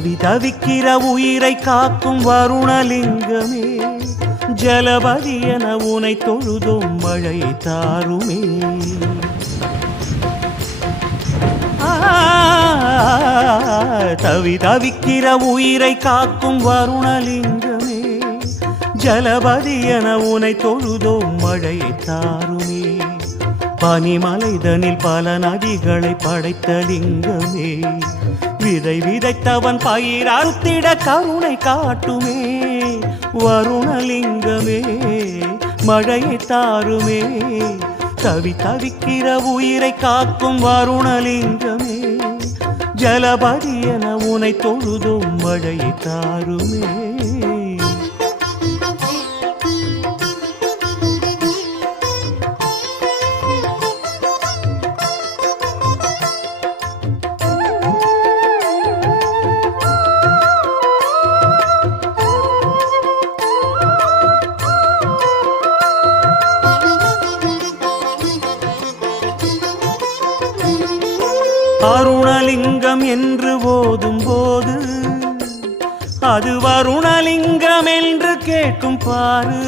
தவி தவிக்கிற உயிரை காக்கும் வருணலிங்கமே, ஜலபதி என உனை தொழுதும் மழை தாருமே. தவி தவிக்கிற உயிரை காக்கும் வருணலிங்கமே, ஜலபதி என உனை தொழுதும் மழை தாருமே. பனிமலைதனில் பல நதிகளை படைத்த லிங்கமே, விதை விதைத்தவன் பயிர் அறுத்திட கருணை காட்டுமே. வருணலிங்கமே மழையை தாருமே, தவி தவிக்கிற உயிரை காக்கும் வருணலிங்கமே, ஜலபதி என உனை தொழுதும் மழையை தாருமே. அருணலிங்கம் என்று ஓதும் போது அது வருணலிங்கம் என்று கேட்கும் பாரு.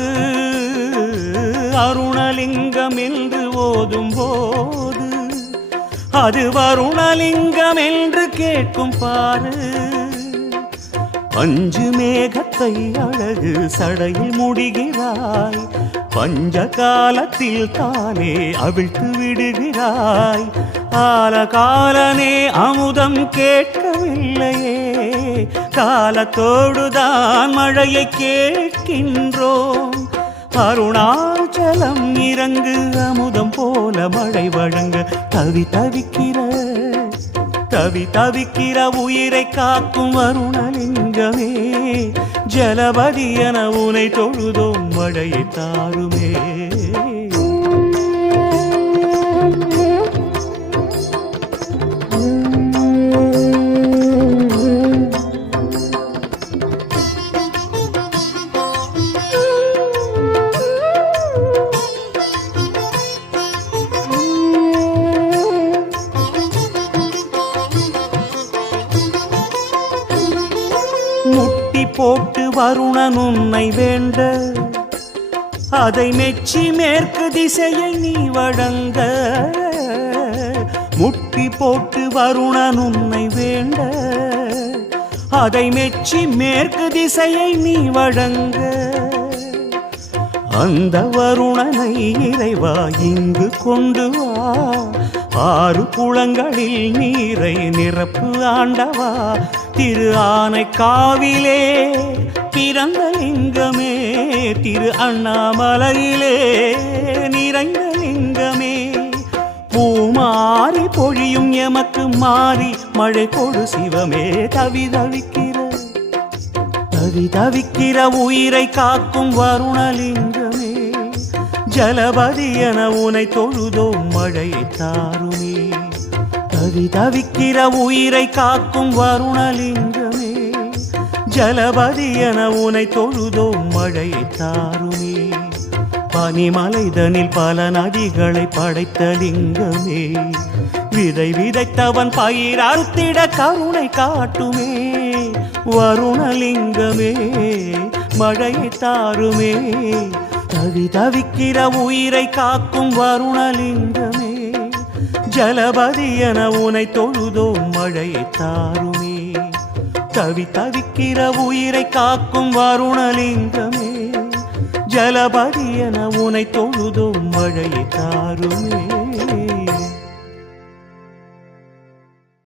அருணலிங்கம் என்று ஓதும் போது அது வருணலிங்கம் என்று கேட்கும் பாரு. பஞ்சு மேகத்தை அழகு சடையில் முடிகிறாய், பஞ்ச காலத்தில் தானே அவிழ்த்து விடுகிறாய். காலகாலனே அமுதம் கேட்கவில்லையே, காலத்தோடுதான் மழையை கேட்கின்றோம். அருணாச்சலம் இறங்கு அமுதம் போல மழை வழங்க, தவி தவிக்கிற உயிரை காக்கும் வருணலிங்கமே, ஜலபதி என உனை தொழுதும் மழையை தாருமே. முட்டி போட்டு வருணன் உன்னை வேண்ட, அதை மெச்சி மேற்கு திசையை நீ வழங்க. முட்டி போட்டு வருணன் உன்னை வேண்ட, அதை மெச்சி மேற்கு திசையை நீ வழங்க. அந்த வருணனை இறைவா இங்கு கொண்டு வா, ஆறு குளங்களில் நீரை நிரப்பு ஆண்டவா. திரு ஆனைக்காவிலே பிறந்த லிங்கமே, திரு அண்ணாமலையிலே நிறைந்த லிங்கமே. பூமாரி பொழியும் எமக்கு மாறி மழை கொடு சிவமே, தவி தவிக்கிற உயிரை காக்கும் வருணலிங்கமே, ஜலபதி என உனை தொழுதும் மழையை தாருமே. தவி தவிக்கிற உயிரை காக்கும் வருணலிங்கமே, ஜலபதி என உனை தொழுதும் மழையை தாருமே. பனிமலைதனில் பல நதிகளை படைத்த லிங்கமே, விதை விதைத்தவன் பயிர் அறுத்திட கருணை காட்டுமே. வருணலிங்கமே மழையை தாருமே, தவி தவிக்கிற உயிரை காக்கும் வருணலிங்கமே, ஜலபதி என உனை தொழுதும் மழையை தாருமே. தவி தவிக்கிற உயிரை காக்கும் வருணலிங்கமே, ஜலபதி என உனை தொழுதும் மழையை தாருமே.